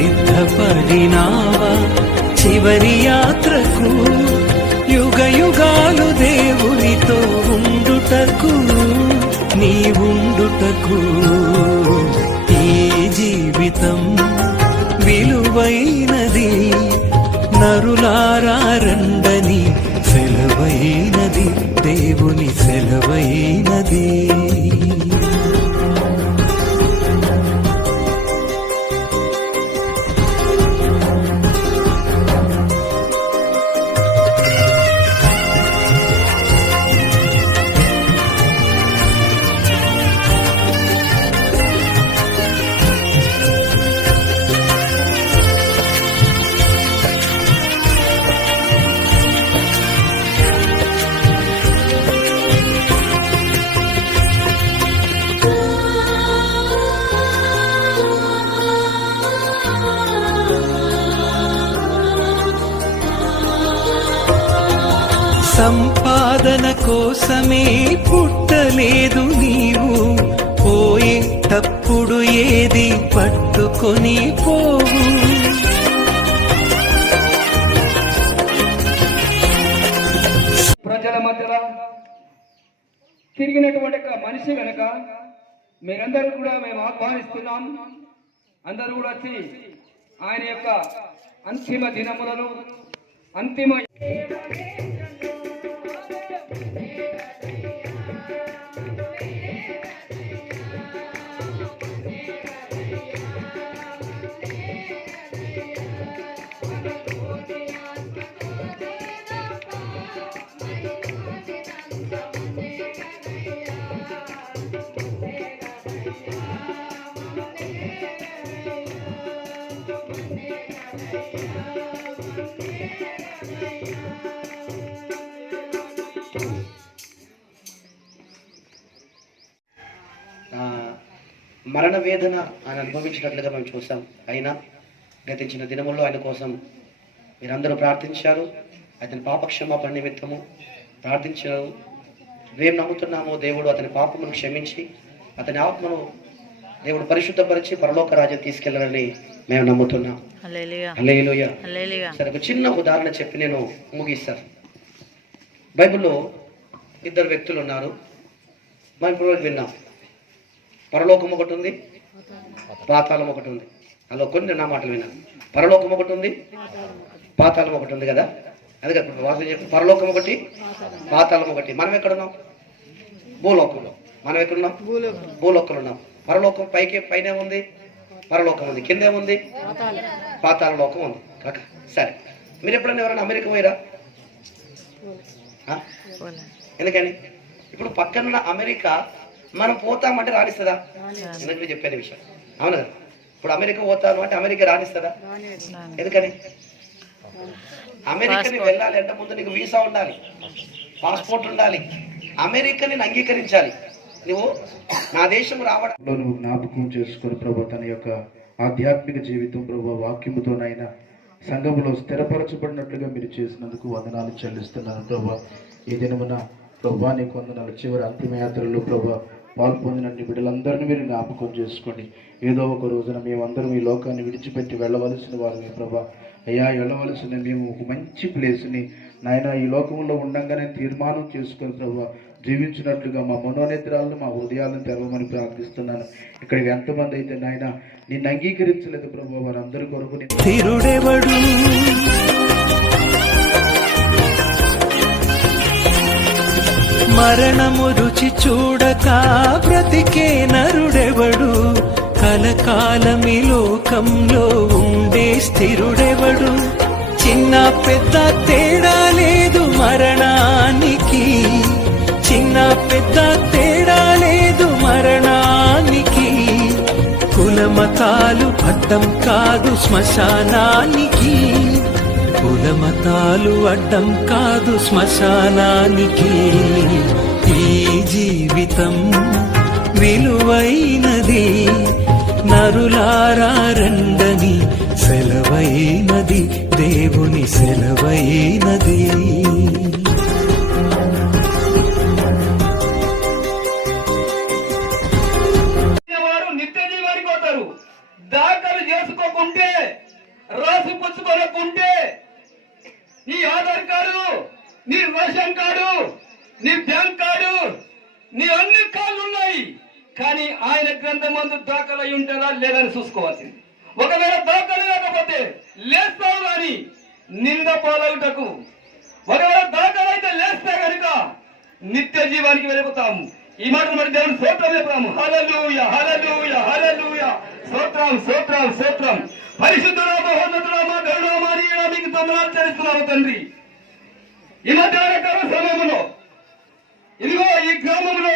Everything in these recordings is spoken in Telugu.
సిద్ధపడినావా చివరి యాత్రకు యుగ యుగాలు దేవునితో ఉండుటకు నీవుండుటకు ఈ జీవితం విలువైనది నరులారా రండని సెలవైనది దేవుని సెలవైనది. సంపాదన కోసమే పుట్టలేదు నీవు, పోయేటప్పుడు ఏది పట్టుకొని పోవు. ప్రజల మధ్యలో తిరిగినటువంటి మనిషి కనుక మీరందరూ కూడా మేము ఆహ్వానిస్తున్నాం. అందరూ కూడా వచ్చి ఆయన యొక్క అంతిమ దినములను అంతిమ మరణ వేదన ఆయన అనుభవించినట్లుగా మేము చూసాం. అయినా గతించిన దినముల్లో ఆయన కోసం మీరందరూ ప్రార్థించారు. అతని పాపక్షమాపణ నిమిత్తము ప్రార్థించారు. మేము నమ్ముతున్నాము దేవుడు అతని పాపమును క్షమించి అతని ఆత్మను దేవుడు పరిశుద్ధపరిచి పరలోక రాజ్యం తీసుకెళ్లాలని మేము నమ్ముతున్నాం. హల్లెలూయా. సరే, ఒక చిన్న ఉదాహరణ చెప్పి నేను ముగిస్తాను. బైబిల్లో ఇద్దరు వ్యక్తులు ఉన్నారు. మనం ఇప్పుడు విన్నాం, పరలోకం ఒకటి ఉంది, పాతాళం ఒకటి ఉంది. అలా కొన్ని నా మాటలు విన్నాను. పరలోకం ఒకటి ఉంది, పాతాళం ఒకటి ఉంది కదా. అది కదా వాసన చెప్పి పరలోకం ఒకటి, పాతాళం ఒకటి. మనం ఎక్కడున్నాం? భూలోకంలో. మనం ఎక్కడున్నాం? భూలోకంలో ఉన్నాం. పరలోకం పైనే ఉంది, పరలోకం ఉంది. కిందేముంది? పాతాళ లోకం ఉంది. సరే, మీరు ఎప్పుడైనా ఎవరైనా అమెరికా పోయిరా? ఎందుకని? ఇప్పుడు పక్కనున్న అమెరికా మనం పోతామంటే రాణిస్తుందా? ఎందుకంటే చెప్పాను విషయం, అవును కదా. ఇప్పుడు అమెరికా పోతాను అంటే అమెరికా రాణిస్తుందా? ఎందుకని? అమెరికాని వెళ్ళాలి అంటే ముందు నీకు వీసా ఉండాలి, పాస్పోర్ట్ ఉండాలి, అమెరికా నేను అంగీకరించాలి. నువ్వు నా దేశం రావడం నువ్వు జ్ఞాపకం చేసుకుని ప్రభు తన యొక్క ఆధ్యాత్మిక జీవితం ప్రభు వాక్యముతోనైనా సంఘములో స్థిరపరచబడినట్లుగా మీరు చేసినందుకు వందనాలు చెల్లిస్తున్నాను ప్రభు. ఈ దినమున ప్రభు నీకు వందనాలు. చివరి అంతిమయాత్రలో ప్రభు పాల్పొందినట్టు బిడ్డలందరినీ మీరు జ్ఞాపకం చేసుకోండి. ఏదో ఒక రోజున మేమందరం ఈ లోకాన్ని విడిచిపెట్టి వెళ్ళవలసిన వారు ప్రభా. అయ్యా, వెళ్ళవలసిన మేము ఒక మంచి ప్లేస్ని నాయన ఈ లోకంలో ఉండంగానే తీర్మానం చేసుకొని ప్రభా జీవించినట్లుగా మా మనోనేత్రాలను మా హృదయాలను తెరవమని ప్రార్థిస్తున్నాను. ఇక్కడికి ఎంతమంది అయితే నాయన నిన్ను అంగీకరించలేదు ప్రభు, వారందరి కొరకు తిరుడెవడు మరణము రుచి చూడక బ్రతికే నరుడెవడు, కలకాలమి లోకంలో ఉండే స్థిరుడెవడు. చిన్న పెద్ద తేడా లేదు మరణానికి, చిన్న పెద్ద తేడా లేదు మరణానికి. కులమతాలు అడ్డం కాదు శ్మశానానికి, కులమతాలు అడ్డం కాదు శ్మశానానికి. ఈ జీవితం విలువైనది, నరులారా రండని సెలవైనది, దేవుని సెలవైనది. దాఖలు చేసుకోకుంటే, రాసి పుచ్చుకోకుంటే, నీ ఆధార్ కార్డు, నీ రేషన్ కార్డు, నీ బ్యాంక్ కార్డు, నీ అన్ని కార్డులు ఉన్నాయి, కానీ ఆయన గ్రంథం మందు దాఖలు అయి ఉంటుందా లేదని చూసుకోవాల్సింది. ఒకవేళ దాఖలు కాకపోతే లేస్తావు కానీ నింద పాలవుటకు, ఒకవేళ దాఖలు అయితే లేస్తే కనుక నిత్య జీవానికి వెళ్ళిపోతాము. ఈ మాట మరి దేవుని స్తోత్రం చెప్తాము. హల్లెలూయా, హల్లెలూయా, హల్లెలూయా. స్తోత్రం, స్తోత్రం, స్తోత్రం. పరిశుద్ధుడా, మహోన్నతుడా, మా గరుడా, మా నీడా మీకు వందనాలు చెల్లిస్తున్నాము తండ్రి. ఈ మధ్యాహ్నకాల సమయంలో ఇదిగో ఈ గ్రామంలో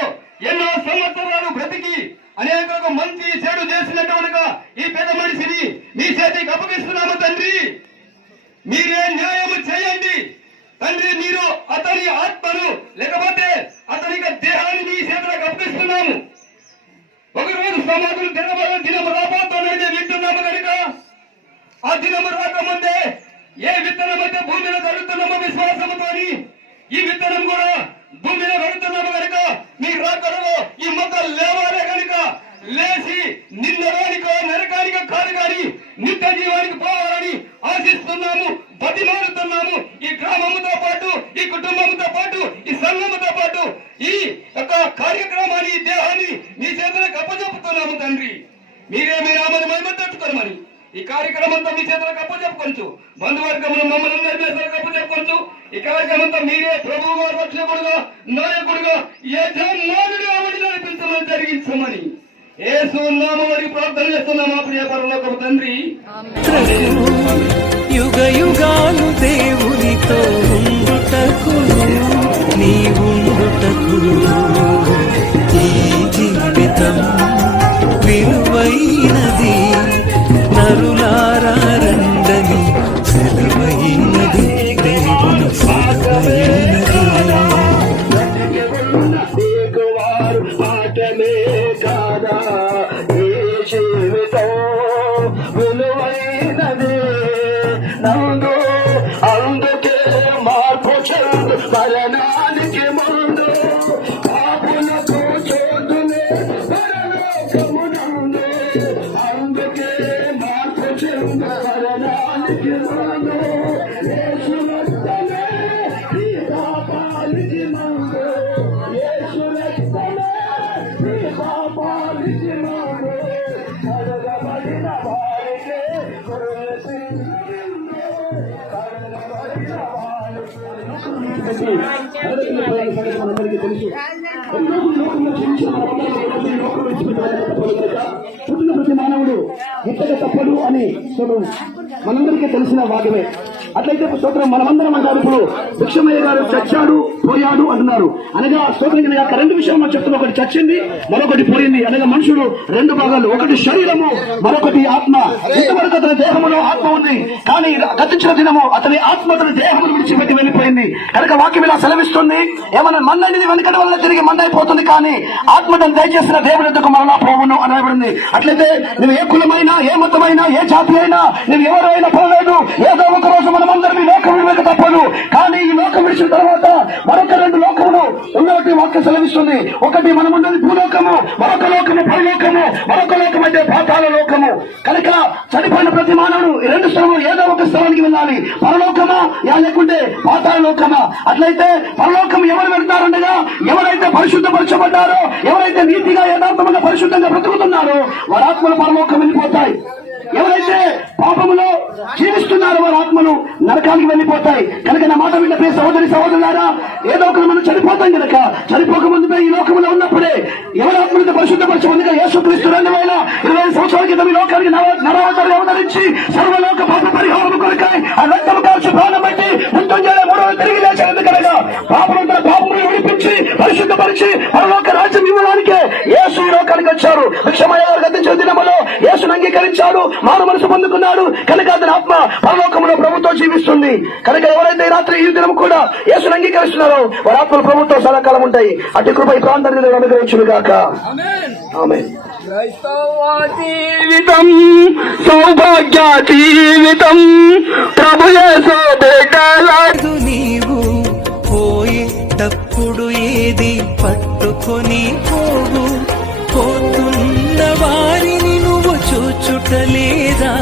ఎన్నో సంవత్సరాలు బ్రతికి అనేక మంచి చెడు చేసినట్టుగా ఈ పెద్ద మనిషిని మీ చేతికి అప్పగిస్తున్నాము తండ్రి. మీరే న్యాయము చేయండి తండ్రి. మీరు అతని ఆత్మను లేకపోతే అతని దేహాన్ని మీ చేతులకు అప్పగిస్తున్నాము. ఒకరోజు సమాధులు తెరవడం దినము రాబోతోనే వింటున్నాము కనుక ఆ దినము రాకముందే ఏ విత్తనం అయితే భూమిలో కడుతున్నామో విశ్వాసముతో ఈ విత్తనం కూడా భూమిలో కడుతున్నాము కనుక మీ రాకడలో ఈ మొక్కలు లేవాలే కనుక లేచి నిన్నరానికో నరకానికో కాదు కానీ నిత్య జీవానికి పోవాలని ఆశిస్తున్నాము, బతిమాలుతున్నాము. ఈ గ్రామముతో పాటు, ఈ కుటుంబంతో పాటు, ఈ సంఘముతో పాటు ఈ యొక్క కార్యక్రమాన్ని, ఈ దేహాన్ని మీ చేతులకు అప్పచెప్పుతున్నాము తండ్రి. మీరేమీ ఆమెను మహిమ తెచ్చుకోమని ఈ కార్యక్రమంతో మీ చేతులకు అప్పచెప్పుకోవచ్చు. బంధువర్గములు మమ్మల్ని చేతులకు అప్పచెప్పుకోవచ్చు. ఈ కార్యక్రమంతో మీరే ప్రభువుగా, రక్షకుడుగా, నాయకుడుగా, యజమానుడు ఆవిడ నడిపించమని జరిగించమని యేసు నామములో ప్రార్థన చేస్తున్నాం మా ప్రియ పరలోకపు తండ్రి. యుగ యుగాలు దేవునితో ఉండుటకు, నీ ఉండుటకు ఈ జీవితం విలువైనది. నరులారా రండని సెలవైనది, దేవుని సెలవైనది. అందుకే మార్పు చెందు మరణానికి ముందు పాపులకు చోటునే పరలోకమునందు. అందుకే మార్పు చెందు మరణానికి ముందు యేసు రక్తమే ఈ పాపానికి ముందు. యేసు రక్తమే ఈ పాపానికి ముందు. కడగబడిన వారికే మనందరికీ తెలుసు. పుట్టిన ప్రతి మానవుడు ఎత్తక తప్పడు అని మనందరికీ తెలిసిన వాక్యమే. అట్లయితే స్తోత్రం మనమందరం అంటారు. ఇప్పుడు భిక్షమయ్య గారు చచ్చాడు, పోయాడు అంటున్నారు. అనగా స్తోత్రం రెండు విషయం మనం చెప్తున్నాం. ఒకటి చచ్చింది, మరొకటి పోయింది. అనగా మనుషులు రెండు భాగాలు, ఒకటి శరీరము, మరొకటి ఆత్మ. ఇంతవరకు అతని దేహంలో ఆత్మ ఉంది, కానీ గతించిన దినము అతని ఆత్మ అతని దేహమును విడిచిపెట్టి వెళ్ళిపోయింది. కనుక వాక్యం ఇలా సెలవిస్తుంది, ఏమన్నా మందైనది వెనుకటి వల్ల తిరిగి మందైపోతుంది, కానీ ఆత్మ తను దయచేసిన దేవుని ఎందుకు మరలా పోవును అని రాయబడింది. అట్లయితే నువ్వు ఏ కులమైనా, ఏ మతమైనా, ఏ జాతి అయినా, నువ్వు ఎవరైనా పర్లేదు, ఏదో ఒక రోజు మనమందరం ఈ లోకం విడవక తప్పదు. కానీ ఈ లోకం విడిచిన తర్వాత మరొక రెండు లోకములు ఉన్నట్టు వాక్యం సెలవిస్తుంది. ఒకటి మనమున్నది భూలోకము, మరొక లోకము పరలోకము, మరొక లోకం అయితే పాతాళ లోకము. కనుక చనిపోయిన ప్రతి మానవుడు ఈ రెండు స్థలము ఏదో ఒక స్థలానికి వెళ్ళాలి. పరలోకమా లేకుంటే పాతాళ లోకమా? అట్లయితే పరలోకం ఎవరు వెళ్తారండగా, ఎవరైతే పరిశుద్ధపరచబడ్డారో, ఎవరైతే నీతిగా యథార్థంగా పరిశుద్ధంగా బ్రతుకుతున్నారో వారి ఆత్మలు పరలోకం వెళ్ళిపోతాయి. ఎవరైతే పాపములో జీవిస్తున్నారో వారి ఆత్మలు నరకానికి వెళ్ళిపోతాయి. కనుక నా మాట విన్న ప్రియ సహోదరి సహోదరులారా, ఏదో ఒక మనం చనిపోతాం కనుక చనిపోక ముందుపై ఈ లోకంలో ఉన్నప్పుడే ఎవరి ఆత్మలతో పరిశుద్ధపరచబడిగా యేసుక్రీస్తు 2020 సంవత్సరాల క్రితం ఈ లోకానికి నరవతారుగా అవతరించి సర్వలోక పాప పరిహారం కొరకై ఆ రక్తము కాల్చి ప్రాణం బట్టి మృత్యుంజయ మూడవ తిరిగి లేచినందుకు కనుక పాపమంతా పాపములు విడిపించి పరిశుద్ధపరిచి పరలోక రాజ్యం ఇవ్వడానికే యేసు ఈ లోకానికి వచ్చారు. భిక్షమయ్య గారు గతించిన దినములో యేసును అంగీకరించాడు, మారు మనసు పొందుకున్నాడు. కనుక అతని ఆత్మ పరలోకములో ప్రభుత్వం జీవిస్తుంది. కనుక ఎవరైతే రాత్రి ఈ దినం కూడా యేసును అంగీకరిస్తున్నారో వారి ఆత్మలు ప్రభుత్వం సదాకాలం ఉంటాయి. అటు కృప ఈ ప్రాంతాన్ని అనుగ్రహించును గాక. ఆమేన్. క్రైస్తవ జీవితం సౌభాగ్య జీవితం ప్రభు యేసు బిడ్డలకు. నీవు పోయేటప్పుడు ఏది పట్టుకొని పోవు, పోతున్న వారిని నువ్వు చూచుట గ్రహించలేదా?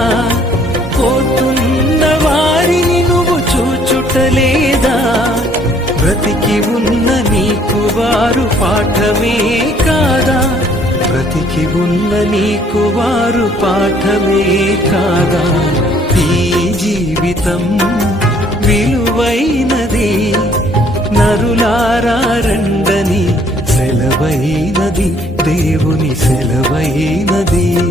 పోతున్న వారిని నువ్వు చూచుటలేదా? బ్రతికి ఉన్న నీకు వారు పాఠమే కాదా? బ్రతికి ఉన్న నీకు వారు పాఠమే కాదా? ఈ జీవితం విలువైనది, నరులారా రండని సెలవైనది, దేవుని సెలవైనది.